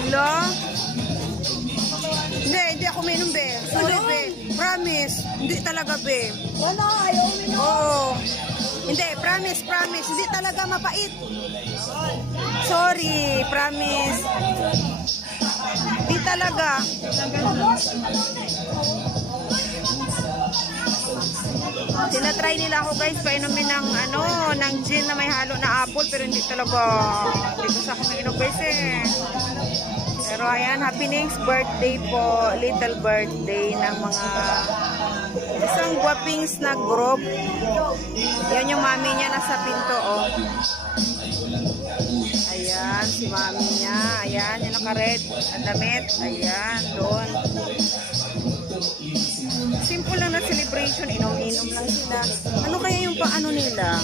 Hello? Hindi ako minum, be. Sorry, be. Promise. Hindi talaga, be. Wala, ayaw uminom. Oo. Hindi, promise. Hindi talaga mapait. Sorry, promise. Hindi talaga. Tinatry nila ako guys, painumin ng ng gin na may halo na apple, pero hindi talaga. Hindi ko sa akin mainom guys eh. Pero ayan, happy next birthday po, little birthday ng mga isang guwapings na group. Yan yung mami niya nasa pinto, oh. Ayan, si mami niya. Ayan, yung naka-red na damit. Ayan, doon. Simple lang na celebration, inom-inom lang sila. Ano kaya yung paano nila?